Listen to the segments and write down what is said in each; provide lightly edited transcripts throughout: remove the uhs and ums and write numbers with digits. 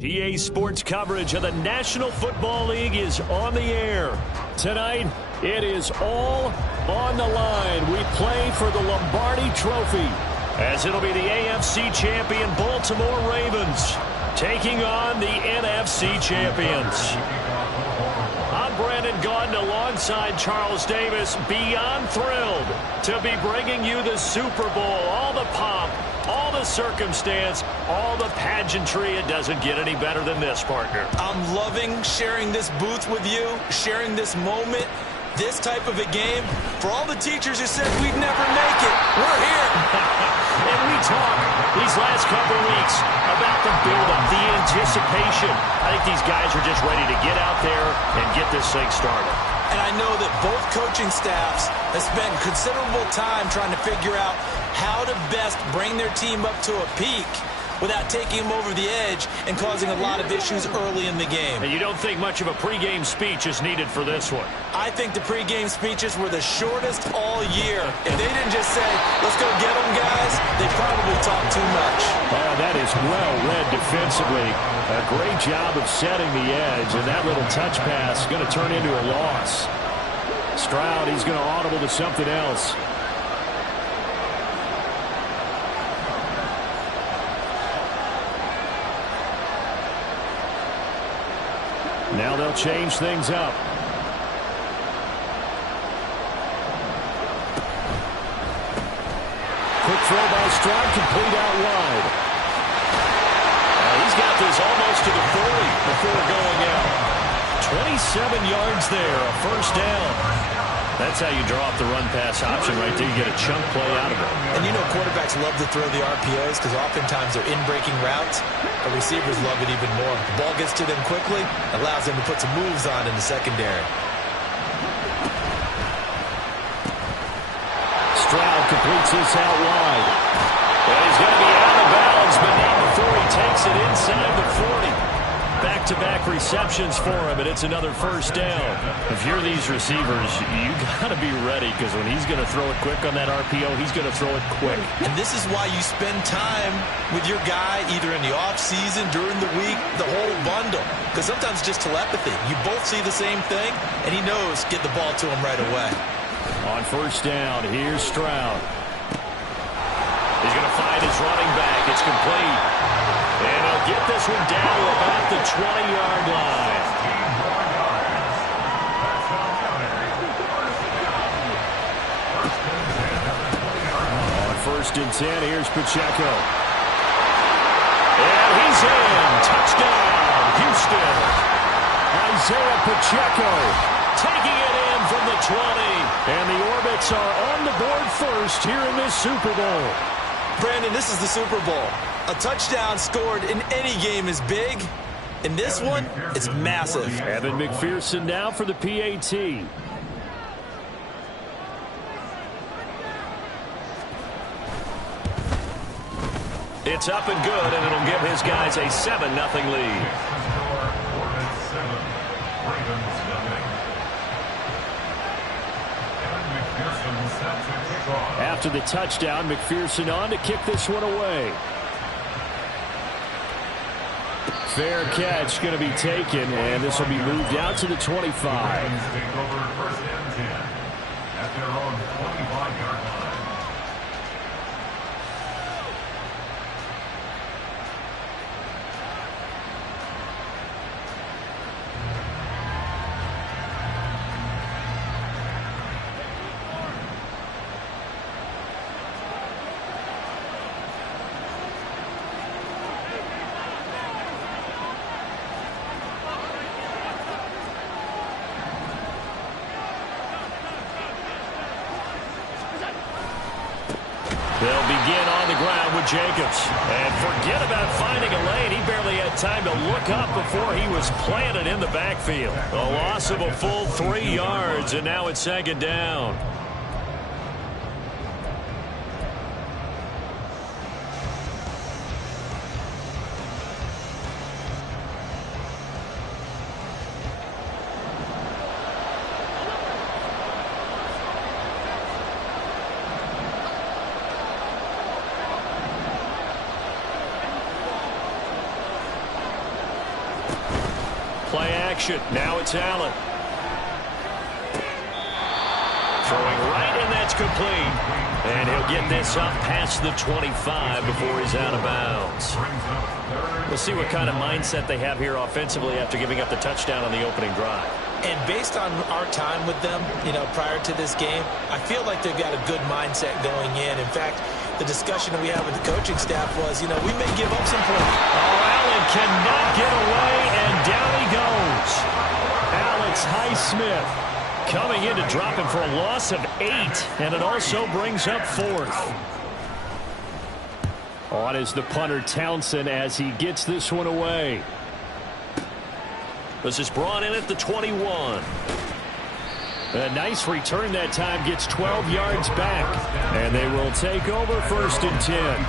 PA Sports coverage of the National Football League is on the air. Tonight, it is all on the line. We play for the Lombardi Trophy, as it'll be the AFC champion Baltimore Ravens taking on the NFC champions. I'm Brandon Gaudin alongside Charles Davis, beyond thrilled to be bringing you the Super Bowl, all the pomp, all the circumstance, all the pageantry. It doesn't get any better than this, partner. I'm loving sharing this booth with you, sharing this moment, this type of a game. For all the teachers who said we'd never make it, we're here. And we talk these last couple weeks about the buildup, the anticipation. I think these guys are just ready to get out there and get this thing started. And I know that both coaching staffs have spent considerable time trying to figure out how to best bring their team up to a peak without taking them over the edge and causing a lot of issues early in the game. And you don't think much of a pregame speech is needed for this one? I think the pregame speeches were the shortest all year. If they didn't just say, let's go get them, guys, they probably talked too much. Oh, that is well read defensively. A great job of setting the edge, and that little touch pass is going to turn into a loss. Stroud, he's going to audible to something else. Now they'll change things up. Quick throw by Stroud, complete out wide. He's got this almost to the 40 before going out. 27 yards there, a first down. That's how you draw up the run-pass option right there. You get a chunk play out of it. And you know quarterbacks love to throw the RPOs because oftentimes they're in-breaking routes. But receivers love it even more. The ball gets to them quickly, allows them to put some moves on in the secondary. Stroud completes this out wide. And he's going to be out of bounds, but not before he takes it inside the 40. Back-to-back receptions for him, and it's another first down. If you're these receivers, you got to be ready, because when he's going to throw it quick on that RPO, he's going to throw it quick. And this is why you spend time with your guy either in the offseason, during the week, the whole bundle. Because sometimes just telepathy. You both see the same thing, and he knows get the ball to him right away. On first down, here's Stroud. He's going to find his running back. It's complete. And he'll get this one down to about the 20-yard line. On first and 10, here's Pacheco. And he's in. Touchdown, Houston. Isaiah Pacheco taking it in from the 20. And the Orbits are on the board first here in this Super Bowl. Brandon, this is the Super Bowl. A touchdown scored in any game is big. In this one, it's massive. Evan McPherson now for the PAT. It's up and good, and it'll give his guys a 7-0 lead. After the touchdown, McPherson on to kick this one away. Fair catch going to be taken, and this will be moved out to the 25. They'll begin on the ground with Jacobs. And forget about finding a lane. He barely had time to look up before he was planted in the backfield. A loss of a full 3 yards, and now it's second down. motion. Now it's Allen. Throwing right, and that's complete. And he'll get this up past the 25 before he's out of bounds. We'll see what kind of mindset they have here offensively after giving up the touchdown on the opening drive. And based on our time with them, prior to this game, I feel like they've got a good mindset going in. In fact, the discussion that we had with the coaching staff was, we may give up some points. Oh, Allen cannot get away, and down he goes. Alex Highsmith coming in to drop him for a loss of 8, and it also brings up 4th. On is the punter Townsend as he gets this one away. This is brought in at the 21. A nice return that time, gets 12 yards back. And they will take over 1st and 10.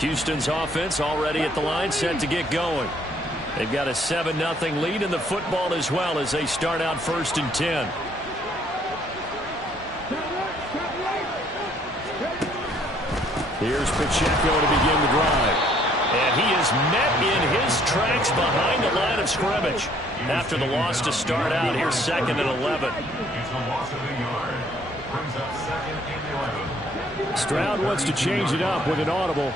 Houston's offense already at the line, set to get going. They've got a 7-0 lead in the football as well as they start out 1st and 10. Here's Pacheco to begin the drive. And he is met in his tracks behind the line of scrimmage. After the loss to start out, here's 2nd and 11. Stroud wants to change it up with an audible.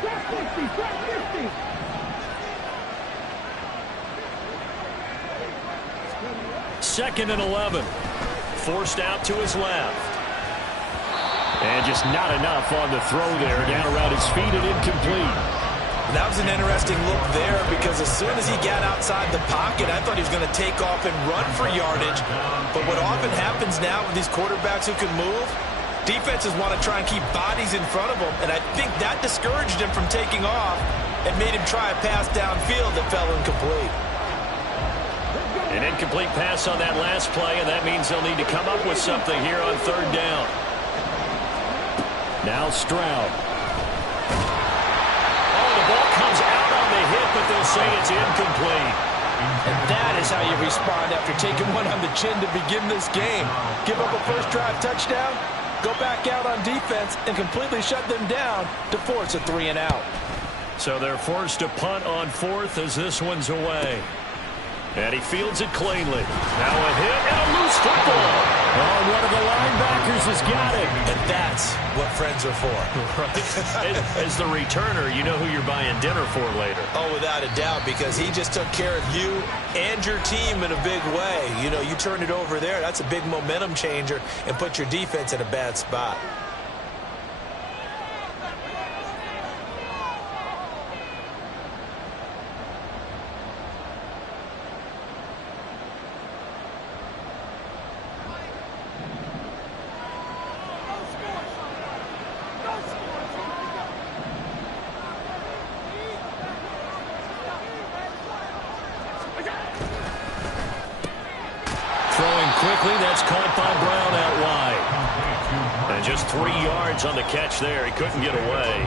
Second and 11. Forced out to his left. And just not enough on the throw there. Down around his feet and incomplete. That was an interesting look there because as soon as he got outside the pocket, I thought he was going to take off and run for yardage. But what often happens now with these quarterbacks who can move, defenses want to try and keep bodies in front of them. And I think that discouraged him from taking off and made him try a pass downfield that fell incomplete. An incomplete pass on that last play, and that means they'll need to come up with something here on 3rd down. Now Stroud. Oh, the ball comes out on the hit, but they'll say it's incomplete. And that is how you respond after taking one on the chin to begin this game. Give up a first drive touchdown, go back out on defense, and completely shut them down to force a 3-and-out. So they're forced to punt on 4th as this one's away. And he fields it cleanly. Now a hit and a loose football. Oh, one of the linebackers has got it. And that's what friends are for. Right. As the returner, you know who you're buying dinner for later. Oh, without a doubt, because he just took care of you and your team in a big way. You turn it over there, that's a big momentum changer and put your defense in a bad spot. Quickly, that's caught by Brown out wide. And just 3 yards on the catch there. He couldn't get away.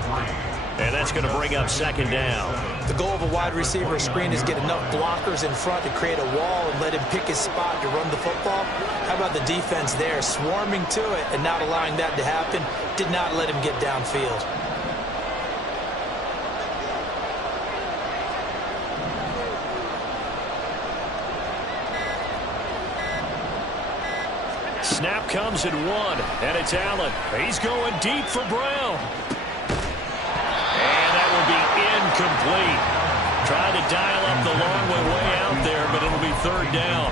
And that's going to bring up 2nd down. The goal of a wide receiver screen is get enough blockers in front to create a wall and let him pick his spot to run the football. How about the defense there, swarming to it and not allowing that to happen? Did not let him get downfield. Snap comes at 1, and it's Allen. He's going deep for Brown. And that will be incomplete. Tried to dial up the long way out there, but it'll be 3rd down.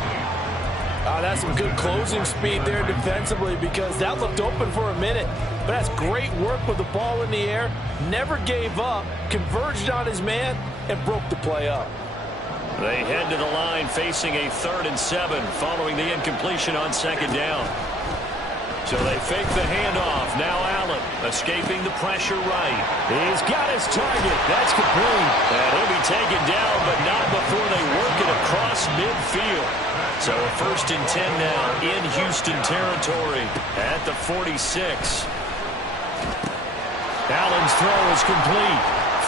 That's some good closing speed there defensively because that looked open for a minute. But that's great work with the ball in the air. Never gave up, converged on his man, and broke the play up. They head to the line facing a 3rd and 7 following the incompletion on 2nd down. So they fake the handoff. Now Allen escaping the pressure right. He's got his target. That's complete. And he'll be taken down, but not before they work it across midfield. So a 1st and 10 now in Houston territory at the 46. Allen's throw is complete.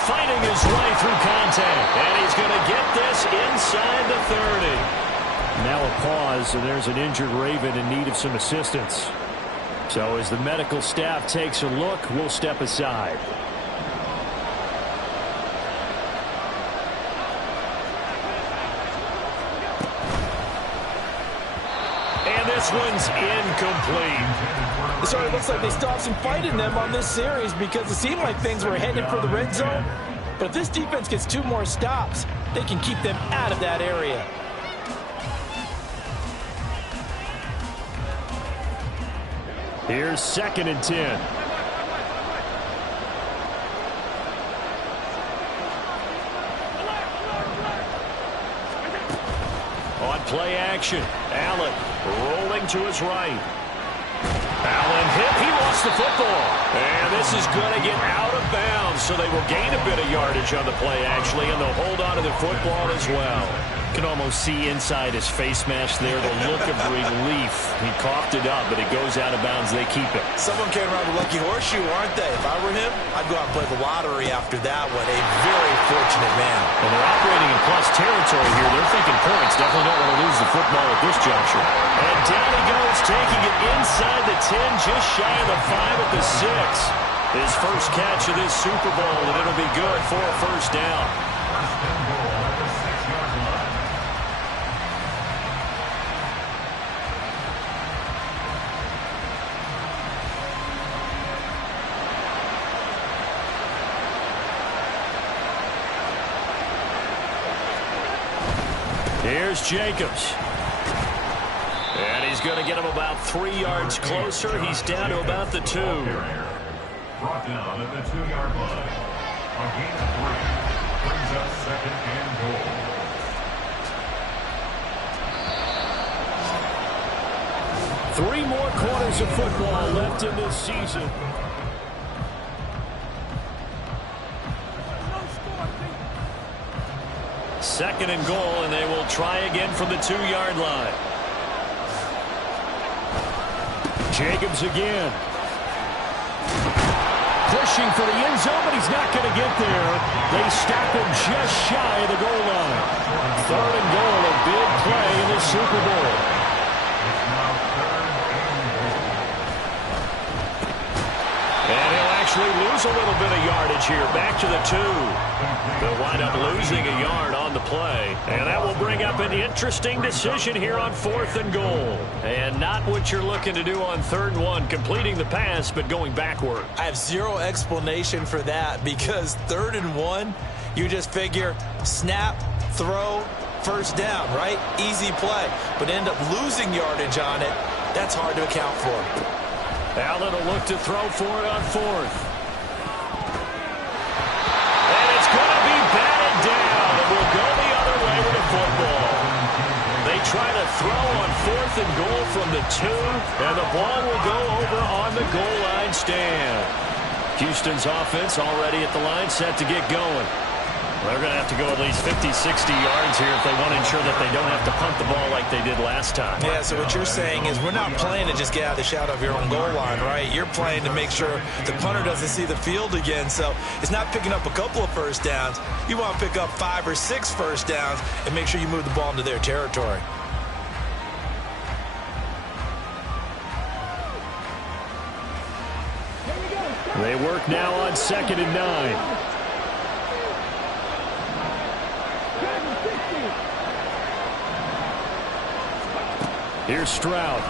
Fighting his way through contact. And he's going to get this inside the 30. Now a pause, and there's an injured Raven in need of some assistance. So as the medical staff takes a look, we'll step aside. this one's incomplete. So it looks like they still have some fight in them on this series because it seemed like things were headed for the red zone. But if this defense gets 2 more stops, they can keep them out of that area. Here's 2nd and 10. On play action, Allen rolling to his right. Allen hit. He lost the football. And this is going to get out of bounds, so they will gain a bit of yardage on the play, actually, and they'll hold on to the football as well. You can almost see inside his face mask there the look of relief. He coughed it up, but it goes out of bounds. They keep it. Someone came around with lucky horseshoe, aren't they? If I were him, I'd go out and play the lottery after that one. A very fortunate man. And they're operating in plus territory here. They're thinking points. Definitely don't want to lose the football at this juncture. And down he goes, taking it inside the 10, just shy of the 5 at the 6. His first catch of this Super Bowl, and it'll be good for a first down. Here's Jacobs. And he's going to get him about 3 yards closer. He's down to about the 2. Brought down at the 2-yard line. A gain of 3 brings up 2nd and goal. 3 more quarters of football left in this season. Second and goal, and they will try again from the 2-yard line. Jacobs again. Pushing for the end zone, but he's not going to get there. They stop him just shy of the goal line. 3rd and goal, a big play in the Super Bowl. And he'll actually lose a little bit of yardage here. Back to the 2. They'll wind up losing a yard on the play. And that will bring up an interesting decision here on 4th and goal. And not what you're looking to do on 3rd and 1, completing the pass, but going backward. I have zero explanation for that because 3rd and 1, you just figure snap, throw, first down, right? Easy play. But end up losing yardage on it. That's hard to account for. Allen will look to throw for it on 4th. And it's going to be batted down. It will go the other way with the football. They try to throw on 4th and goal from the 2, and the ball will go over on the goal line stand. Houston's offense already at the line, set to get going. They're going to have to go at least 50, 60 yards here if they want to ensure that they don't have to punt the ball like they did last time. Yeah, so what you're saying is we're not playing to just get out of the shadow of your own goal line, right? You're playing to make sure the punter doesn't see the field again. So it's not picking up a couple of first downs. You want to pick up 5 or 6 first downs and make sure you move the ball into their territory. They work now on 2nd and 9. Here's Stroud.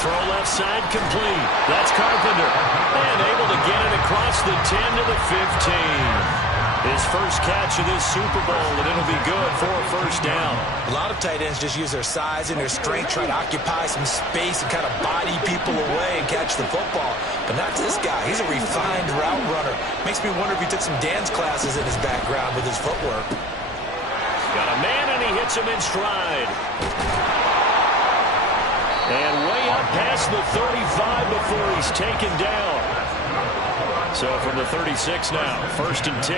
Throw left side complete. That's Carpenter. And able to get it across the 10 to the 15. His first catch of this Super Bowl, and it'll be good for a first down. A lot of tight ends just use their size and their strength, try to occupy some space and kind of body people away and catch the football. But not this guy. He's a refined route runner. Makes me wonder if he took some dance classes in his background with his footwork. Got a man, and he hits him in stride. And way up past the 35 before he's taken down. So from the 36 now, 1st and 10.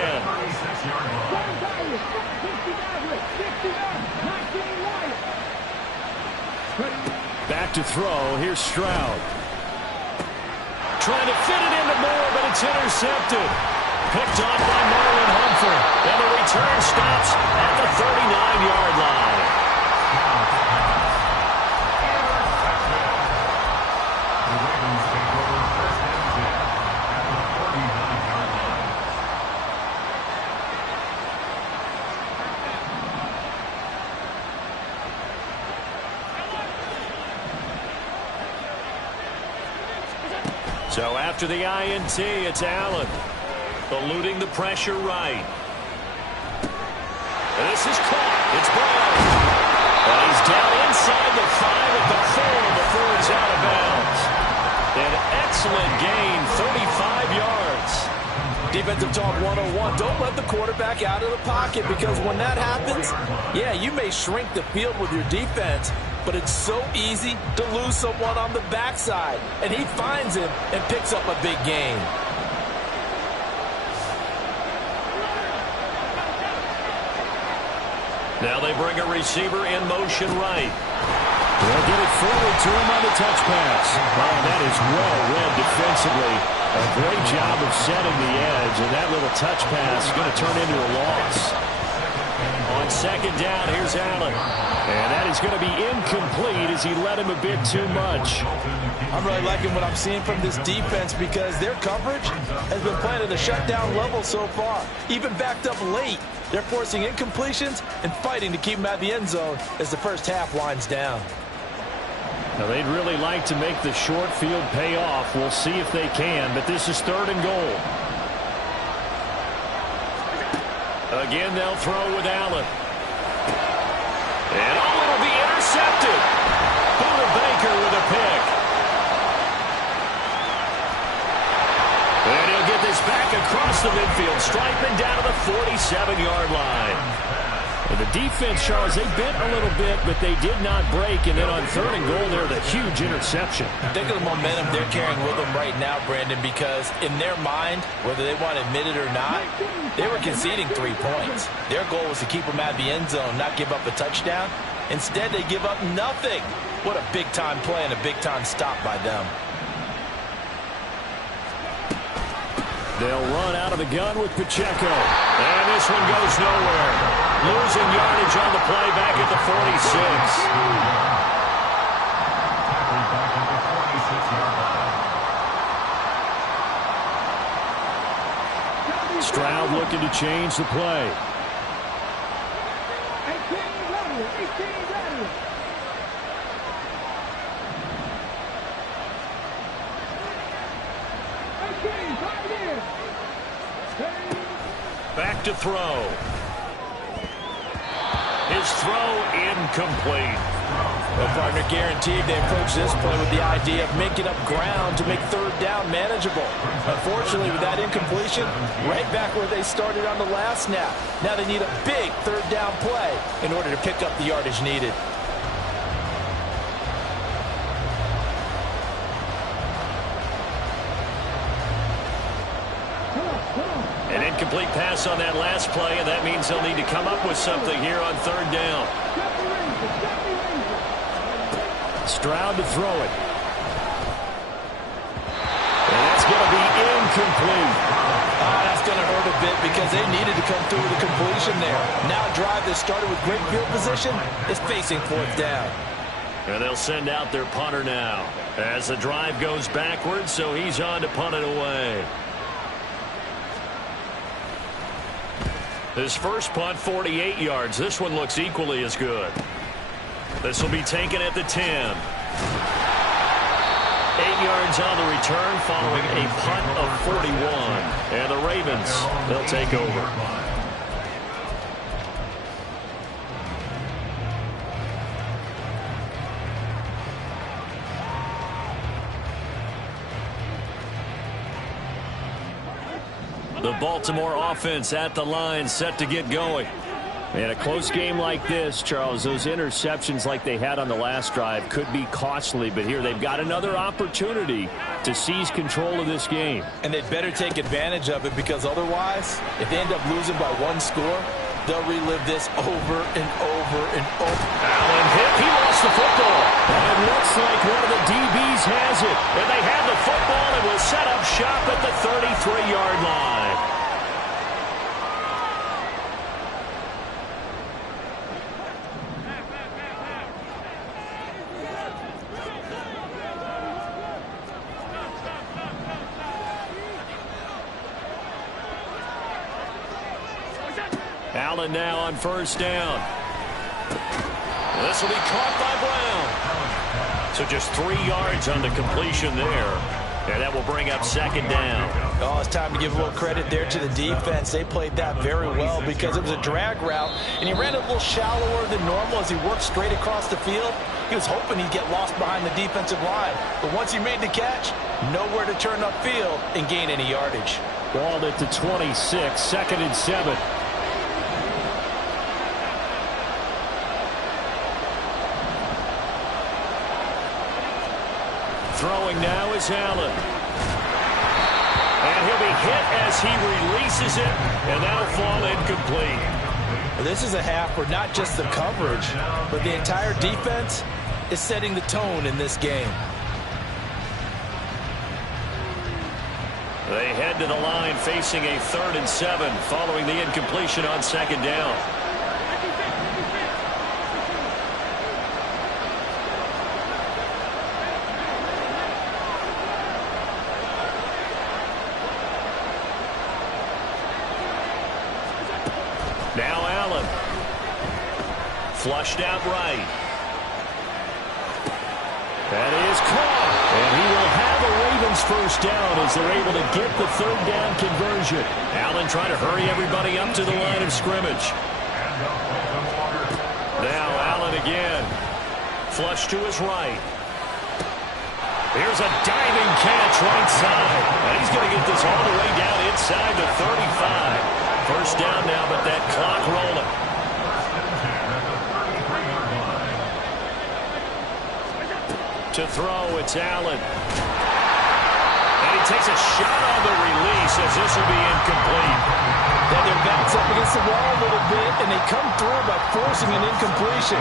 Back to throw. Here's Stroud. Trying to fit it into Moore, but it's intercepted. Picked off by Marlon Humphrey. And the return stops at the 39-yard line. So after the INT, it's Allen. Eluding the pressure right. And this is caught. It's Brown. And he's down inside the 5 at the 4 before it's out of bounds. An excellent gain, 35 yards. Defensive talk 101. Don't let the quarterback out of the pocket, because when that happens, yeah, you may shrink the field with your defense, but it's so easy to lose someone on the backside. And he finds him and picks up a big gain. Now they bring a receiver in motion right. They'll get it forward to him on the touch pass. Oh, that is well read defensively. A great job of setting the edge, and that little touch pass is going to turn into a loss. On second down, here's Allen. And that is going to be incomplete as he led him a bit too much. I'm really liking what I'm seeing from this defense, because their coverage has been playing at a shutdown level so far. Even backed up late, they're forcing incompletions and fighting to keep them out of the end zone as the first half winds down. Now, they'd really like to make the short field pay off. We'll see if they can, but this is 3rd and goal. Again, they'll throw with Allen. And oh, it'll be intercepted. Buda Baker with a pick. And he'll get this back across the midfield, striping down to the 47-yard line. And the defense, Charles, they bit a little bit, but they did not break. And then on 3rd and goal, they're the huge interception. Think of the momentum they're carrying with them right now, Brandon, because in their mind, whether they want to admit it or not, they were conceding 3 points. Their goal was to keep them out of the end zone, not give up a touchdown. Instead, they give up nothing. What a big-time play and a big-time stop by them. They'll run out of the gun with Pacheco. And this one goes nowhere. Losing yardage on the play back at the 46. Stroud looking to change the play. 18 back to throw. His throw incomplete. Well, partner, guaranteed they approach this play with the idea of making up ground to make 3rd down manageable. Unfortunately, with that incompletion, right back where they started on the last snap. Now they need a big 3rd down play in order to pick up the yardage needed. An incomplete pass on that last play, and that means they'll need to come up with something here on 3rd down. Stroud to throw it. And that's going to be incomplete. That's going to hurt a bit, because they needed to come through with a completion there. Now a drive that started with great field position is facing 4th down. And they'll send out their punter now as the drive goes backwards, so he's on to punt it away. His first punt, 48 yards. This one looks equally as good. This will be taken at the 10. 8 yards on the return following a punt of 41. And the Ravens, they'll take over. The Baltimore offense at the line, set to get going. In a close game like this, Charles, those interceptions like they had on the last drive could be costly, but here they've got another opportunity to seize control of this game. And they'd better take advantage of it, because otherwise, if they end up losing by 1 score, they'll relive this over and over and over. Allen hit. He lost the football. And it looks like one of the DBs has it. And they have the football and will set up shop at the 33-yard line. Allen now on 1st down. This will be caught by Brown. So just 3 yards on the completion there. And that will bring up second down. Oh, it's time to give a little credit there to the defense. They played that very well because it was a drag route, and he ran a little shallower than normal as he worked straight across the field. He was hoping he'd get lost behind the defensive line. But once he made the catch, nowhere to turn upfield and gain any yardage. Ball at the 26, 2nd and 7. Throwing now is Allen. And he'll be hit as he releases it, and that'll fall incomplete. Well, this is a half where not just the coverage, but the entire defense is setting the tone in this game. They head to the line facing a 3rd and 7 following the incompletion on 2nd down. Now Allen. Flushed out right. That is caught. And he will have a Ravens first down as they're able to get the 3rd down conversion. Allen trying to hurry everybody up to the line of scrimmage. Now Allen again. Flush to his right. Here's a diving catch right side. And he's going to get this all the way down inside the 35. First down now, but that clock rolling. To throw, it's Allen. And he takes a shot on the release as this will be incomplete. Now they're bounced up against the wall a little bit, and they come through by forcing an incompletion.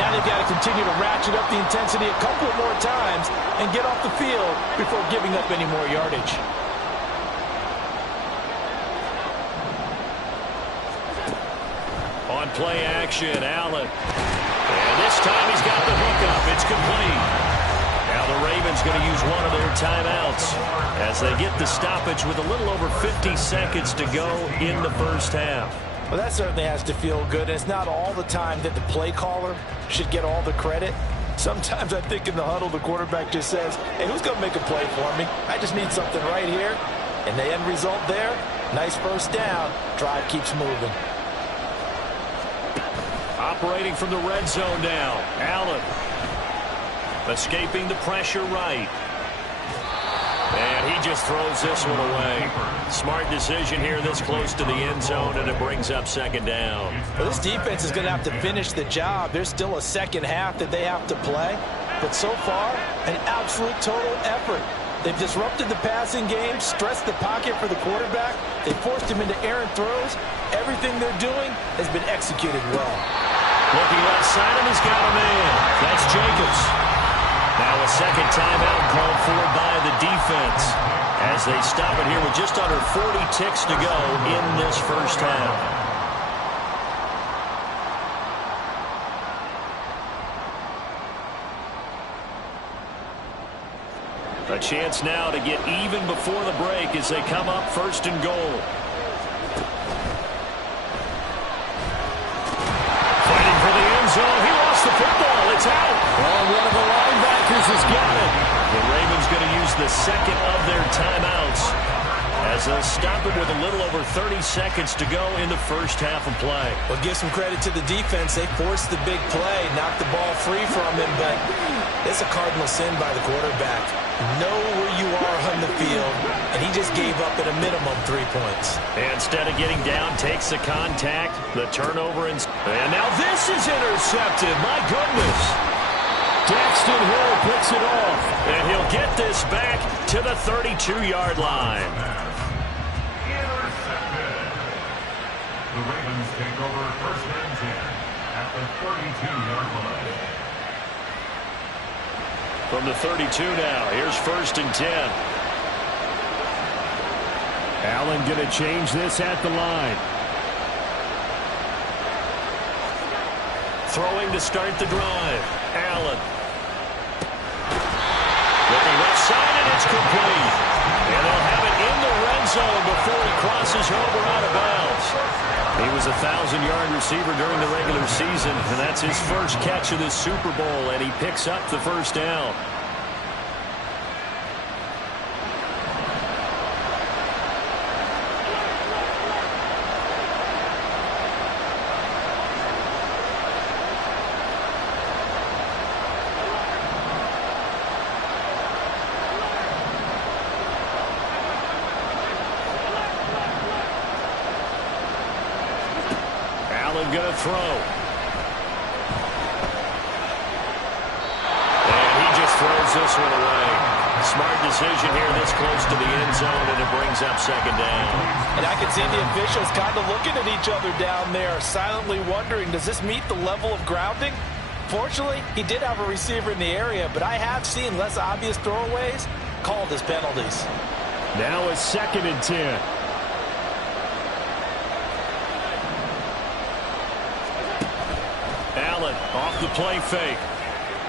Now they've got to continue to ratchet up the intensity a couple more times and get off the field before giving up any more yardage. On play action, Allen. And this time he's got the hookup. It's complete. Now the Ravens going to use one of their timeouts as they get the stoppage with a little over 50 seconds to go in the first half. Well, that certainly has to feel good. And it's not all the time that the play caller should get all the credit. Sometimes I think in the huddle, the quarterback just says, hey, who's going to make a play for me? I just need something right here. And the end result there, nice first down. Drive keeps moving. Operating from the red zone now. Allen. Escaping the pressure right. And he just throws this one away. Smart decision here this close to the end zone, and it brings up second down. Well, this defense is going to have to finish the job. There's still a second half that they have to play. But so far, an absolute total effort. They've disrupted the passing game, stressed the pocket for the quarterback. They forced him into errant throws. Everything they're doing has been executed well. Looking left side, and he's got a man. That's Jacobs. Now a second timeout called for by the defense as they stop it here with just under 40 ticks to go in this first half. A chance now to get even before the break as they come up 1st and goal. Fighting for the end zone. He lost the football. It's out. Oh, one of the linebackers has got it. The Ravens going to use the second of their timeouts as they'll stop it with a little over 30 seconds to go in the first half of play. Well, give some credit to the defense. They forced the big play, knocked the ball free from him, but it's a cardinal sin by the quarterback. Know where you are on the field, and he just gave up at a minimum 3 points. And instead of getting down, takes the contact, the turnover, and now this is intercepted. My goodness. Daxton Hill picks it off, and he'll get this back to the 32-yard line. Intercepted. The Ravens take over 1st and 10 at the 32-yard line. From the 32 now, here's 1st and 10. Allen going to change this at the line. Throwing to start the drive. Allen. Looking left side, and it's complete. And they'll have it in the red zone before he crosses over out of bounds. He was a 1,000-yard receiver during the regular season, and that's his first catch of this Super Bowl, and he picks up the first down. Allen going to throw. And he just throws this one away. Smart decision here this close to the end zone, and it brings up second down. And I can see the officials kind of looking at each other down there, silently wondering, does this meet the level of grounding? Fortunately, he did have a receiver in the area, but I have seen less obvious throwaways called as penalties. Now it's 2nd and 10. Allen off the play fake.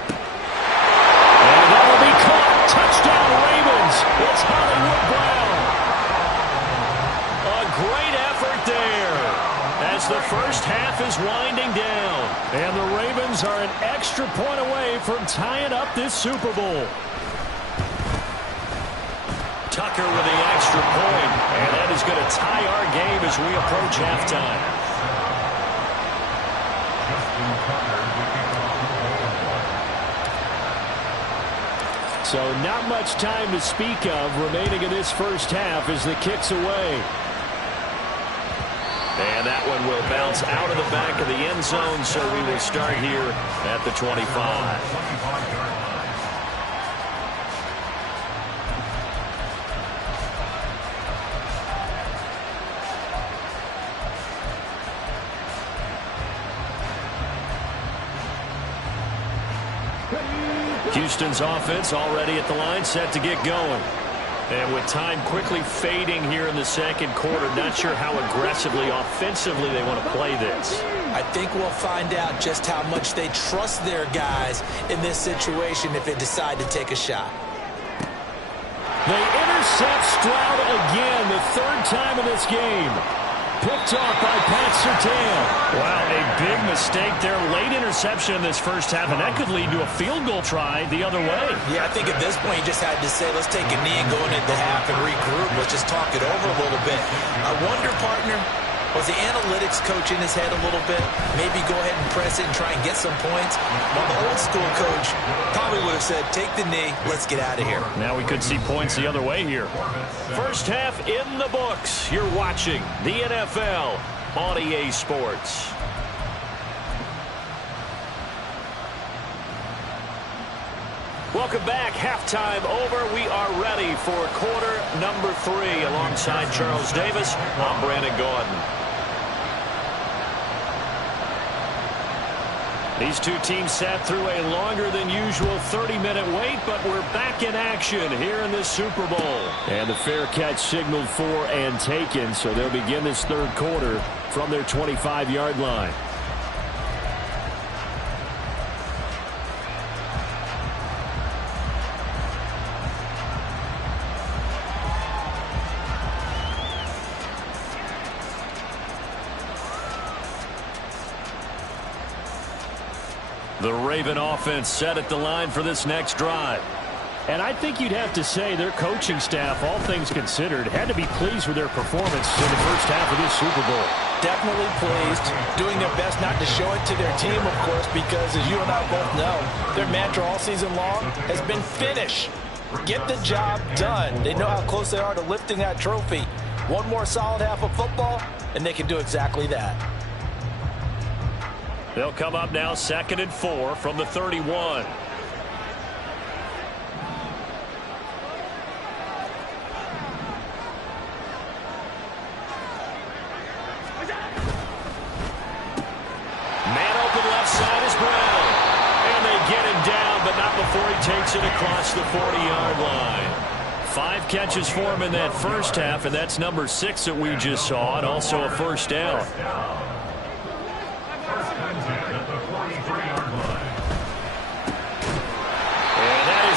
And that will be caught. Touchdown Ravens. It's Hollywood Brown. A great effort there as the first half is winding down. And the Ravens are an extra point away from tying up this Super Bowl. Tucker with the extra point, and that is going to tie our game as we approach halftime. So not much time to speak of remaining in this first half as the kick's away. And that one will bounce out of the back of the end zone, so we will start here at the 25. Houston's offense already at the line, set to get going. And with time quickly fading here in the second quarter, not sure how aggressively, offensively they want to play this. I think we'll find out just how much they trust their guys in this situation if they decide to take a shot. They intercept Stroud again, the 3rd time in this game. Picked off by Pat Surtain. Wow, a big mistake there. Late interception in this first half, and that could lead to a field goal try the other way. Yeah, I think at this point you just had to say, let's take a knee and go into the half and regroup. Let's just talk it over a little bit. I wonder, partner, was the analytics coach in his head a little bit? Maybe go ahead and press it and try and get some points. While the old school coach probably would have said, take the knee, let's get out of here. Now we could see points the other way here. First half in the books. You're watching the NFL on EA Sports. Welcome back. Halftime over. We are ready for quarter number 3. Alongside Charles Davis, I'm Brandon Gaudin. These two teams sat through a longer than usual 30-minute wait, but we're back in action here in this Super Bowl. And the fair catch signaled for and taken, so they'll begin this third quarter from their 25-yard line. The Raven offense set at the line for this next drive. And I think you'd have to say their coaching staff, all things considered, had to be pleased with their performance in the first half of this Super Bowl. Definitely pleased, doing their best not to show it to their team, of course, because as you and I both know, their mantra all season long has been finish. Get the job done. They know how close they are to lifting that trophy. One more solid half of football, and they can do exactly that. They'll come up now 2nd and 4 from the 31. Man open left side is Brown. And they get him down, but not before he takes it across the 40-yard line. 5 catches for him in that first half, and that's number 6 that we just saw, and also a first down.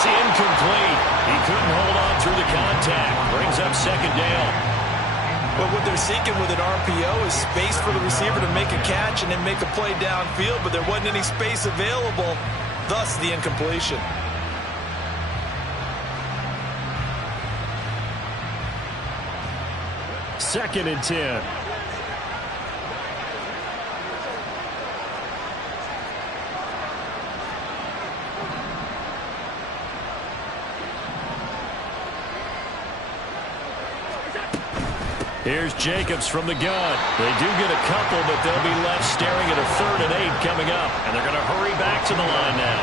Incomplete. He couldn't hold on through the contact. Brings up second down. But what they're seeking with an RPO is space for the receiver to make a catch and then make a play downfield, but there wasn't any space available, thus the incompletion. Second and 10. Here's Jacobs from the gun. They do get a couple, but they'll be left staring at a 3rd and 8 coming up. And they're going to hurry back to the line now.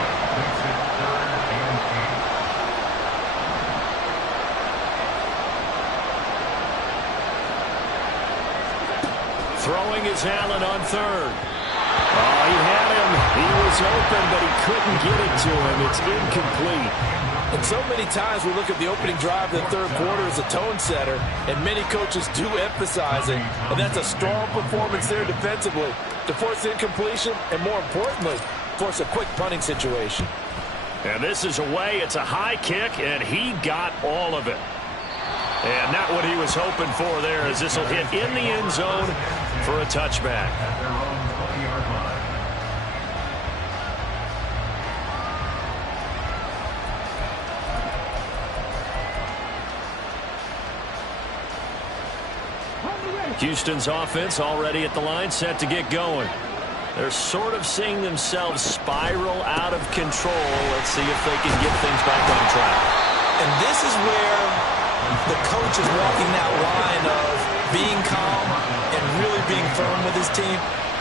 Throwing is Allen on 3rd. Oh, he had him. He was open, but he couldn't get it to him. It's incomplete. And so many times we look at the opening drive of the 3rd quarter as a tone setter, and many coaches do emphasize it. And that's a strong performance there defensively to force incompletion and, more importantly, force a quick punting situation. And this is away. It's a high kick, and he got all of it. And not what he was hoping for there, as this will hit in the end zone for a touchback. At their own 20-yard line. Houston's offense already at the line, set to get going. They're sort of seeing themselves spiral out of control. Let's see if they can get things back on track. And this is where the coach is walking that line of being calm and really being firm with his team.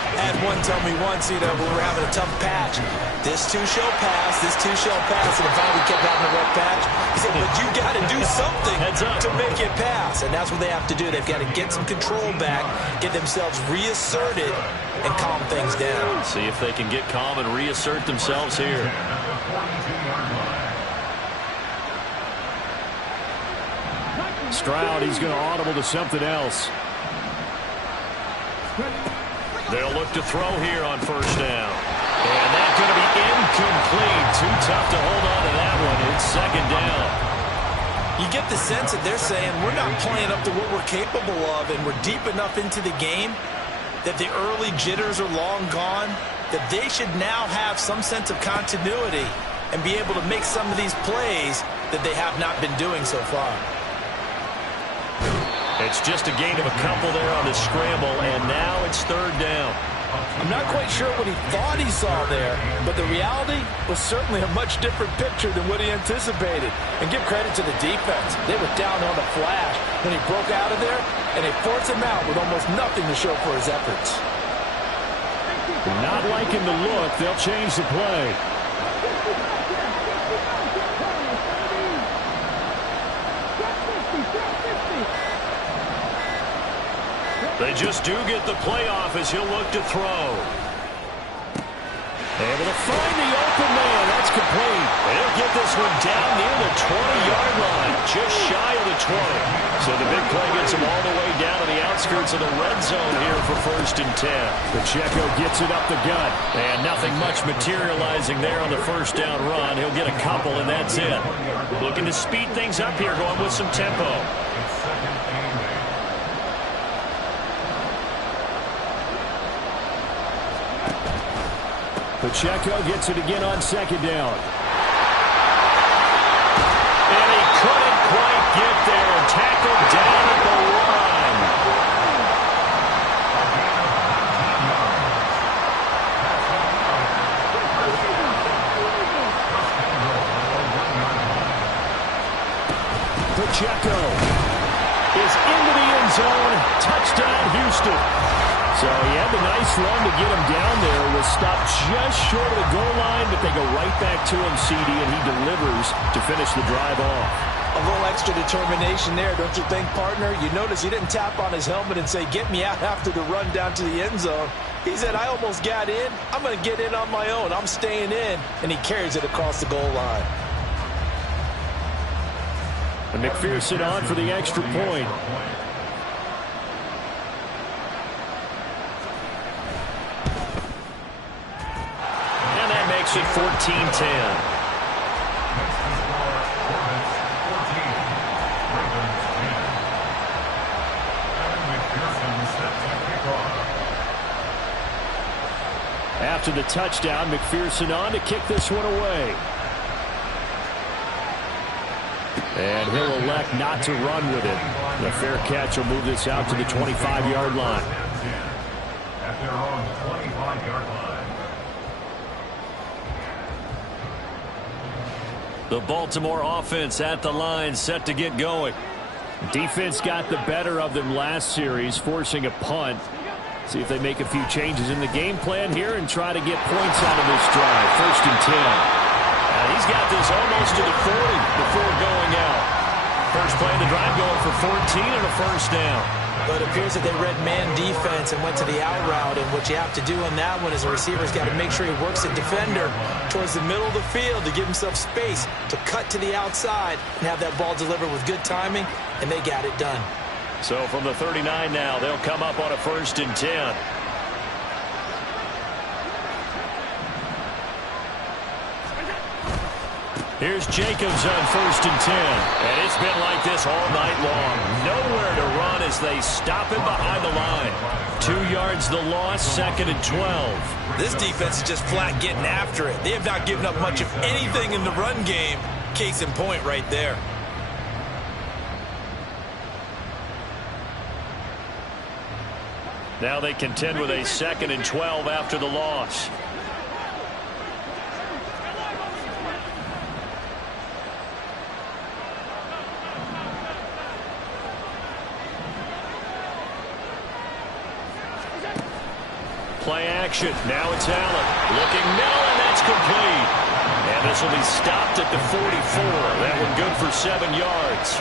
I had one tell me once, we were having a tough patch. This too shall pass, this too shall pass. And finally we kept having a rough patch. He said, but you got to do something to make it pass. And that's what they have to do. They've got to get some control back, get themselves reasserted, and calm things down. See if they can get calm and reassert themselves here. Stroud, he's going to audible to something else. They'll look to throw here on 1st down. And that's going to be incomplete. Too tough to hold on to that one. It's 2nd down. You get the sense that they're saying we're not playing up to what we're capable of, and we're deep enough into the game that the early jitters are long gone, that they should now have some sense of continuity and be able to make some of these plays that they have not been doing so far. It's just a gain of a couple there on the scramble, and now it's 3rd down. I'm not quite sure what he thought he saw there, but the reality was certainly a much different picture than what he anticipated. And give credit to the defense. They were down on the flash when he broke out of there, and they forced him out with almost nothing to show for his efforts. Not liking the look. They'll change the play. They just do get the playoff as he'll look to throw. Able to find the open man. That's complete. They'll get this one down near the 20-yard line, just shy of the 20. So the big play gets him all the way down to the outskirts of the red zone here for 1st and 10. Pacheco gets it up the gut, and nothing much materializing there on the 1st down run. He'll get a couple, and that's it. Looking to speed things up here, going with some tempo. Pacheco gets it again on 2nd down. And he couldn't quite get there. Tackled down at the line. Pacheco is into the end zone. Touchdown, Houston. So he had the nice run to get him down there. Was stopped just short of the goal line, but they go right back to him, CD, and he delivers to finish the drive off. A little extra determination there, don't you think, partner? You notice he didn't tap on his helmet and say, get me out after the run down to the end zone. He said, I almost got in. I'm going to get in on my own. I'm staying in. And he carries it across the goal line. And McPherson on for the extra point. At 14-10. After the touchdown, McPherson on to kick this one away. And he'll elect not to run with it. The fair catch will move this out to the 25-yard line. At their own 25-yard line. The Baltimore offense at the line, set to get going. Defense got the better of them last series, forcing a punt. See if they make a few changes in the game plan here and try to get points out of this drive. 1st and 10. He's got this almost to the 40 before going out. First play of the drive going for 14 and a first down. But it appears that they read man defense and went to the out route. And what you have to do on that one is the receiver's got to make sure he works the defender towards the middle of the field to give himself space to cut to the outside and have that ball delivered with good timing, and they got it done. So from the 39 now, they'll come up on a 1st and 10. Here's Jacobs on 1st and 10. And it's been like this all night long. Nowhere to run as they stop him behind the line. 2 yards the loss, 2nd and 12. This defense is just flat getting after it. They have not given up much of anything in the run game. Case in point right there. Now they contend with a 2nd and 12 after the loss. Play action. Now it's Allen. Looking middle, and that's complete. And this will be stopped at the 44. That one good for 7 yards.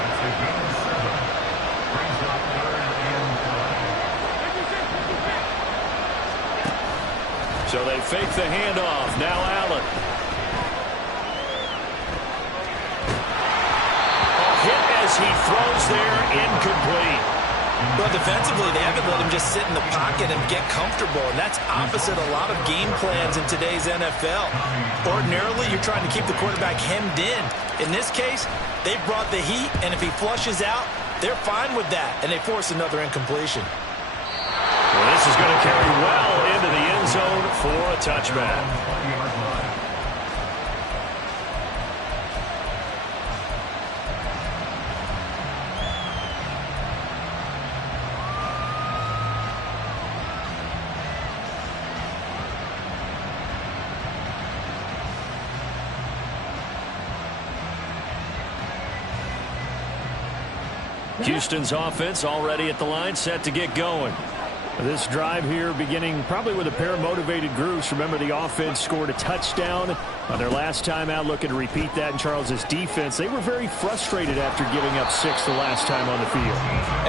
So they fake the handoff. Now Allen. A hit as he throws there, incomplete. Well, defensively, they haven't let him just sit in the pocket and get comfortable, and that's opposite a lot of game plans in today's NFL. Ordinarily, you're trying to keep the quarterback hemmed in. In this case, they brought the heat, and if he flushes out, they're fine with that, and they force another incompletion. Well, this is going to carry well into the end zone for a touchback. Houston's offense already at the line, set to get going. This drive here beginning probably with a pair of motivated groups. Remember, the offense scored a touchdown on their last time out. Looking to repeat that in Charles's defense. They were very frustrated after giving up 6 the last time on the field.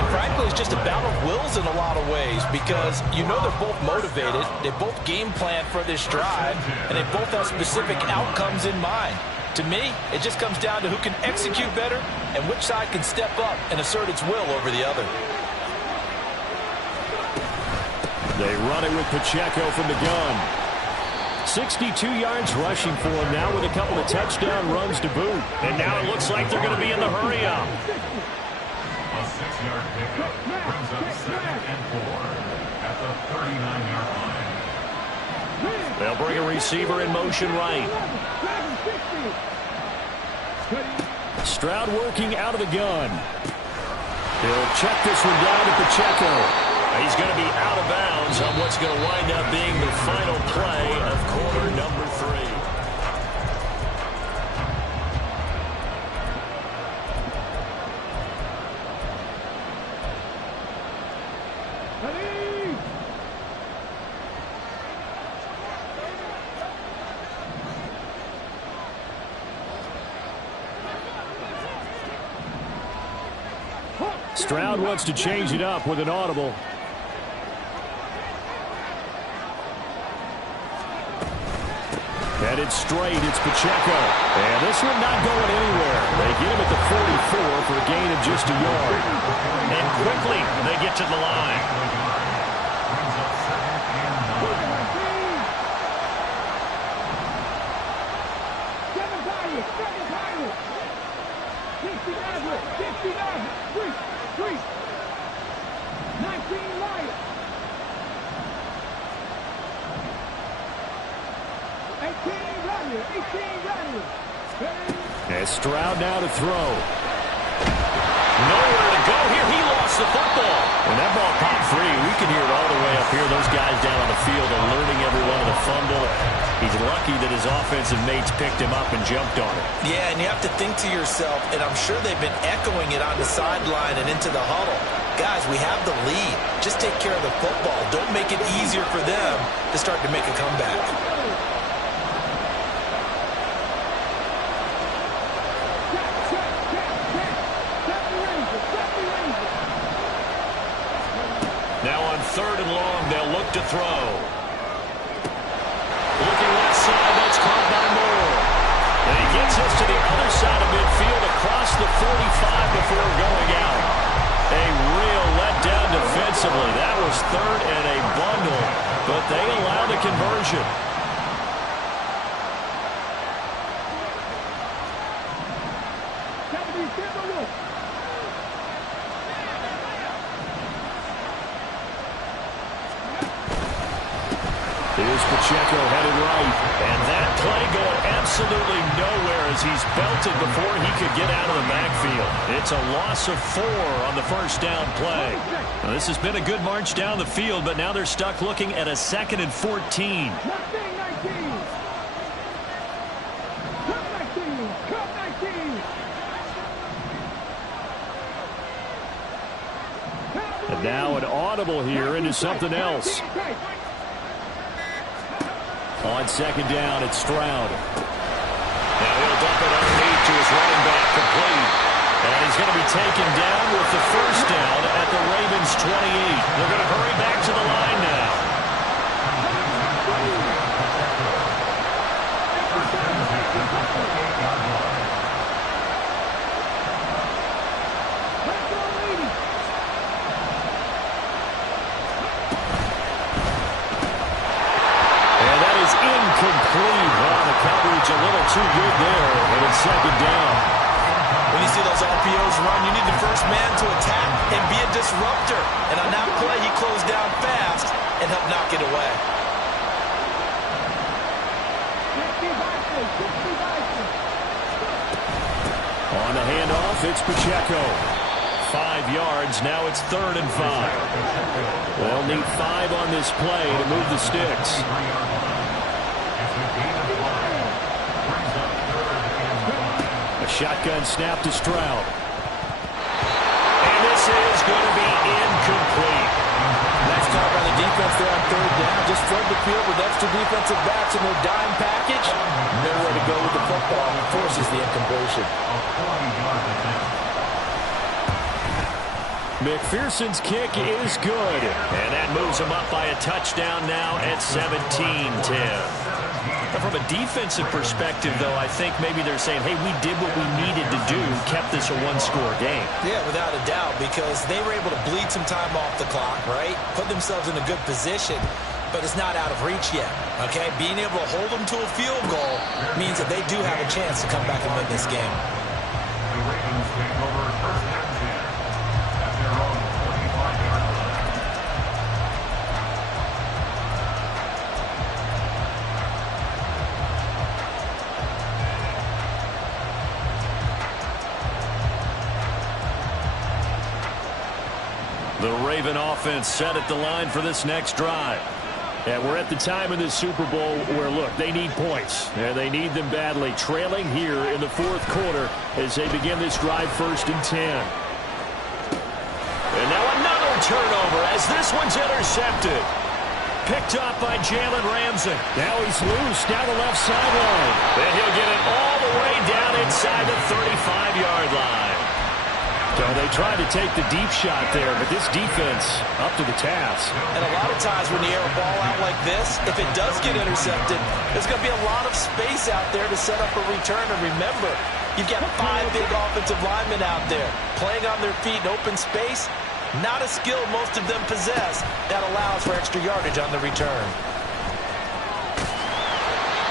And frankly, it's just a battle of wills in a lot of ways because you know they're both motivated. They both game plan for this drive, and they both have specific outcomes in mind. To me, it just comes down to who can execute better and which side can step up and assert its will over the other. They run it with Pacheco from the gun. 62 yards rushing for him now with a couple of touchdown runs to boot. And now it looks like they're going to be in the hurry up. A 6-yard pickup brings up 2nd and 4 at the 39-yard line. They'll bring a receiver in motion right. Stroud working out of the gun. He'll check this one down to Pacheco. He's going to be out of bounds on what's going to wind up being the final play of quarter number 3. Stroud wants to change it up with an audible. Headed straight, it's Pacheco. And this one not going anywhere. They get him at the 44 for a gain of just a yard. And quickly, they get to the line. And Stroud now to throw. Nowhere to go here. He lost the football. And that ball popped free. We can hear it all the way up here. Those guys down on the field alerting everyone of the fumble. He's lucky that his offensive mates picked him up and jumped on it. Yeah, and you have to think to yourself, and I'm sure they've been echoing it on the sideline and into the huddle. Guys, we have the lead. Just take care of the football. Don't make it easier for them to start to make a comeback. Now on 3rd and long, they'll look to throw. Looking left side, that's caught by Moore. And he gets us to the other side of midfield across the 45 before going out. A real letdown defensively. That was 3rd and a bundle, but they allow the conversion. Here's Pacheco headed right. And that play going absolutely nowhere as he's belted before he could get out of the backfield. It's a loss of 4 on the first down play. Now, this has been a good march down the field, but now they're stuck looking at a 2nd and 14. And now an audible here into something else. On 2nd down, it's Stroud. Now he'll dump it underneath to his running back, complete. And he's going to be taken down with the first down at the Ravens' 28. They're going to hurry back to the line now. Complete. Well, the coverage a little too good there, and it's 2nd down. When you see those RPOs run, you need the first man to attack and be a disruptor. And on that play, he closed down fast and helped knock it away. On the handoff, it's Pacheco. 5 yards. Now it's 3rd and 5. They'll need 5 on this play to move the sticks. A shotgun snap to Stroud. And this is going to be incomplete. Nice job by the defense there on 3rd down. Just flood the field with extra defensive backs in their dime package. Nowhere to go with the football, and forces the incompletion. McPherson's kick is good. And that moves him up by a touchdown now at 17-10. From a defensive perspective, though, I think maybe they're saying, hey, we did what we needed to do, kept this a 1-score game. Yeah, without a doubt, because they were able to bleed some time off the clock, right? Put themselves in a good position, but it's not out of reach yet, okay? Being able to hold them to a field goal means that they do have a chance to come back and win this game. The Ravens take over 1st and 10 at their own 45-yard line. The Raven offense set at the line for this next drive. And we're at the time in the Super Bowl where, look, they need points. And they need them badly, trailing here in the 4th quarter as they begin this drive 1st and 10. And now another turnover as this one's intercepted. Picked up by Jalen Ramsey. Now he's loose down the left sideline. And he'll get it all the way down inside the 35-yard line. So they tried to take the deep shot there, but this defense up to the task. And a lot of times when you air a ball out like this, if it does get intercepted, there's going to be a lot of space out there to set up a return. And remember, you've got 5 big offensive linemen out there playing on their feet in open space. Not a skill most of them possess that allows for extra yardage on the return.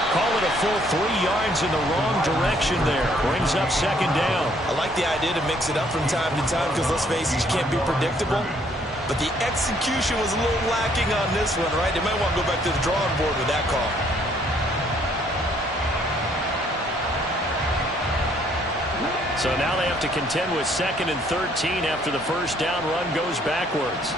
Call it a full 3 yards in the wrong direction there. Brings up 2nd down. I like the idea to mix it up from time to time because, let's face it, you can't be predictable. But the execution was a little lacking on this one, right? They might want to go back to the drawing board with that call. So now they have to contend with 2nd and 13 after the first down run goes backwards.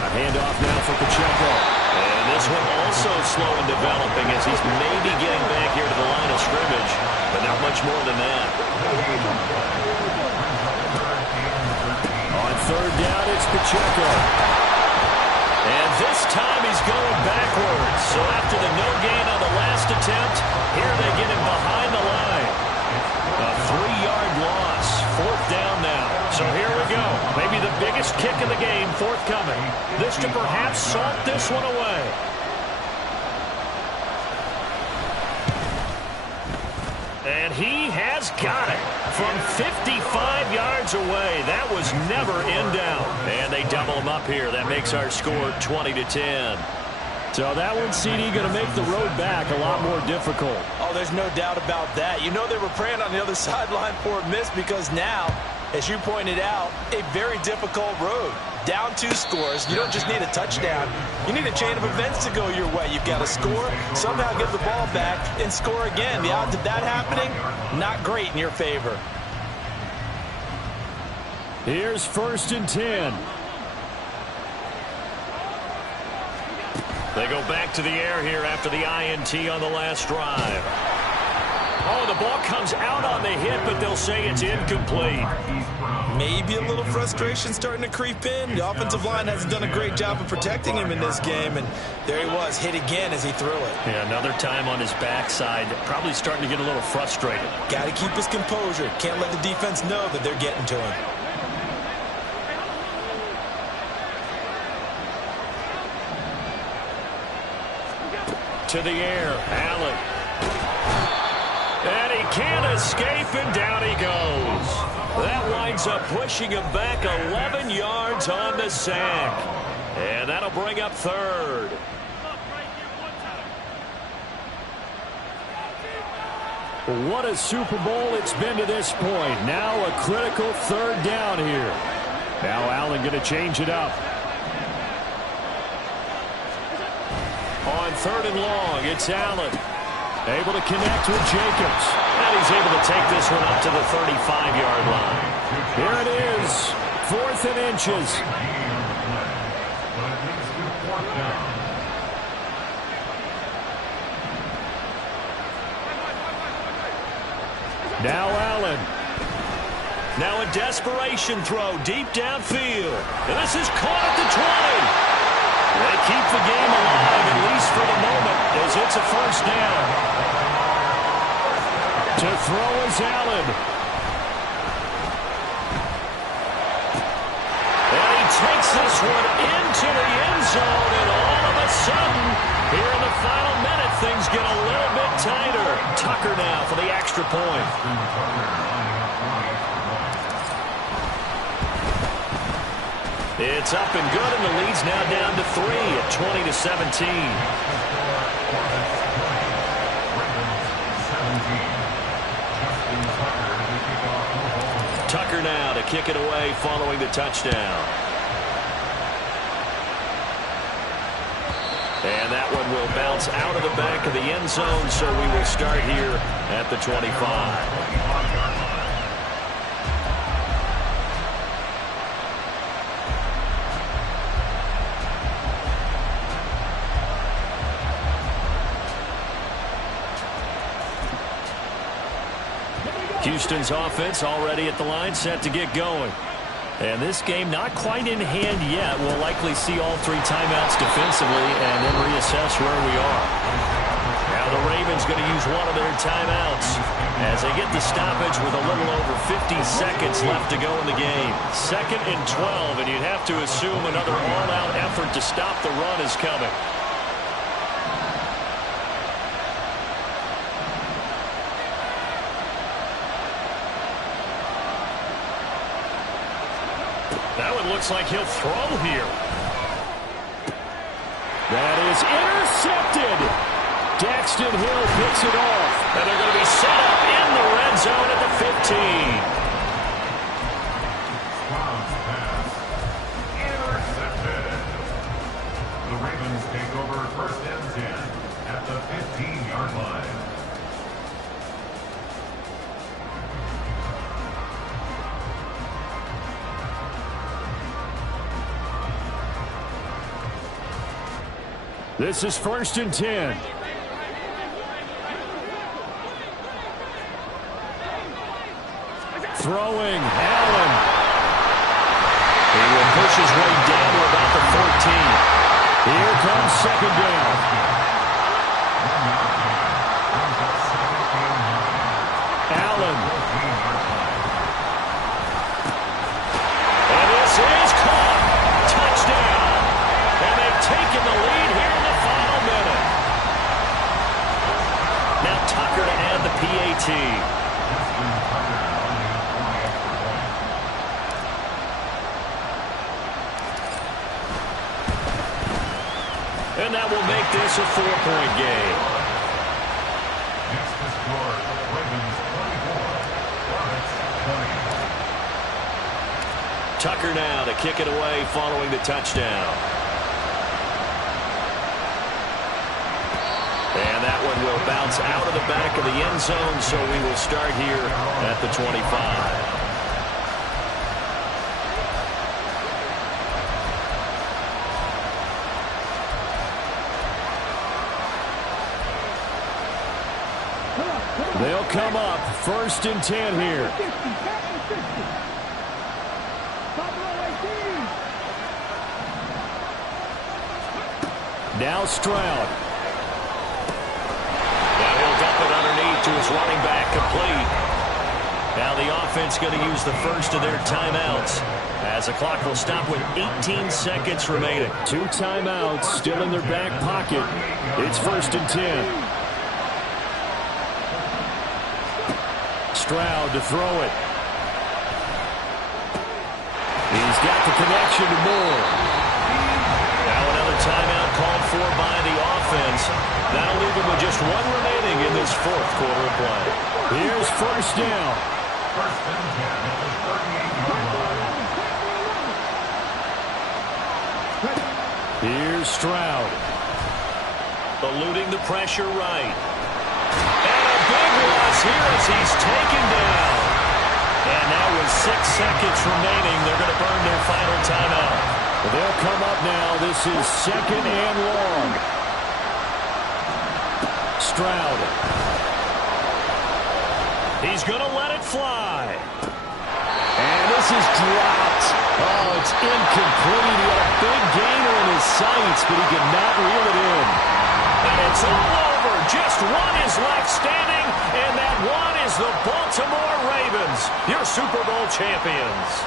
A handoff now for Pacheco. And this one also slow in development. as he's maybe getting back here to the line of scrimmage, but not much more than that. On third down, it's Pacheco. And this time he's going backwards. So after the no gain on the last attempt, here they get him behind the line. A 3-yard loss. Fourth down now. So here we go. Maybe the biggest kick of the game forthcoming. This to perhaps salt this one away. And he has got it from 55 yards away. That was never in doubt. And they double him up here. That makes our score 20-10. So that one, CD, going to make the road back a lot more difficult. Oh, there's no doubt about that. You know they were praying on the other sideline for a miss because now, as you pointed out, a very difficult road. Down 2 scores. You don't just need a touchdown. You need a chain of events to go your way. You've got to score, somehow give the ball back, and score again. The odds of that happening, not great in your favor. Here's 1st and 10. They go back to the air here after the INT on the last drive. Oh, the ball comes out on the hit, but they'll say it's incomplete. Maybe a little frustration starting to creep in. The offensive line hasn't done a great job of protecting him in this game, and there he was, hit again as he threw it. Yeah, another time on his backside, probably starting to get a little frustrated. Got to keep his composure. Can't let the defense know that they're getting to him. To the air, Allen. And he can't escape, and down he goes. That winds up pushing him back 11 yards on the sack. And that'll bring up 3rd. What a Super Bowl it's been to this point. Now a critical 3rd down here. Now Allen going to change it up. On 3rd and long, it's Allen. Able to connect with Jacobs. And he's able to take this one up to the 35-yard line. Here it is. 4th and inches. Now Allen. Now a desperation throw deep downfield. And this is caught at the 20. They keep the game alive, at least for the moment, as it's a 1st down. To throw is Allen. And he takes this one into the end zone, and all of a sudden, here in the final minute, things get a little bit tighter. Tucker now for the extra point. It's up and good, and the lead's now down to 3 at 20-17. Tucker now to kick it away following the touchdown. And that one will bounce out of the back of the end zone, so we will start here at the 25. Houston's offense already at the line, set to get going. And this game not quite in hand yet. We'll likely see all 3 timeouts defensively and then reassess where we are. Now the Ravens going to use one of their timeouts as they get the stoppage with a little over 50 seconds left to go in the game. 2nd and 12, and you'd have to assume another all-out effort to stop the run is coming. That one looks like he'll throw here. That is intercepted. Daxton Hill picks it off. And they're going to be set up in the red zone at the 15. Intercepted. The Ravens take over 1st and 10 at the 15-yard line. This is 1st and 10. Throwing, Allen. He will push his way down to about the 14. Here comes second down. Allen. And this is caught. Touchdown. And they've taken the lead here in the final minute. Now Tucker to add the PAT. And that will make this a 4-point game. Next to score, Ravens 24, Hornets 20. Tucker now to kick it away following the touchdown. And that one will bounce out of the back of the end zone, so we will start here at the 25. They'll come up 1st and 10 here. Now Stroud. Now he'll dump it underneath to his running back, complete. Now the offense going to use the first of their timeouts as the clock will stop with 18 seconds remaining. 2 timeouts still in their back pocket. It's 1st and 10. Stroud to throw it. He's got the connection to Moore. Now another timeout called for by the offense. That'll leave him with just 1 remaining in this 4th quarter of play. Here's 1st down. 1st and 10 at the 38-yard line. Here's Stroud. Eluding the pressure right. Big loss here as he's taken down. And now with 6 seconds remaining, they're going to burn their final timeout. They'll come up now. This is 2nd and long. Stroud. He's going to let it fly. And this is dropped. Oh, it's incomplete. He had a big gainer in his sights, but he could not reel it in. And it's all over. Just 1 is left standing, and that 1 is the Baltimore Ravens, your Super Bowl champions.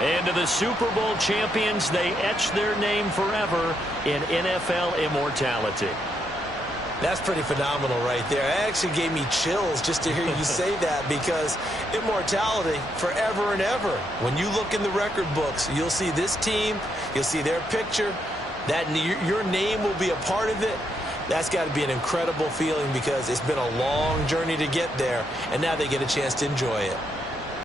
And to the Super Bowl champions, they etch their name forever in NFL immortality. That's pretty phenomenal right there. It actually gave me chills just to hear you say that, because immortality forever and ever. When you look in the record books, you'll see this team, you'll see their picture, that your name will be a part of it. That's got to be an incredible feeling, because it's been a long journey to get there, and now they get a chance to enjoy it.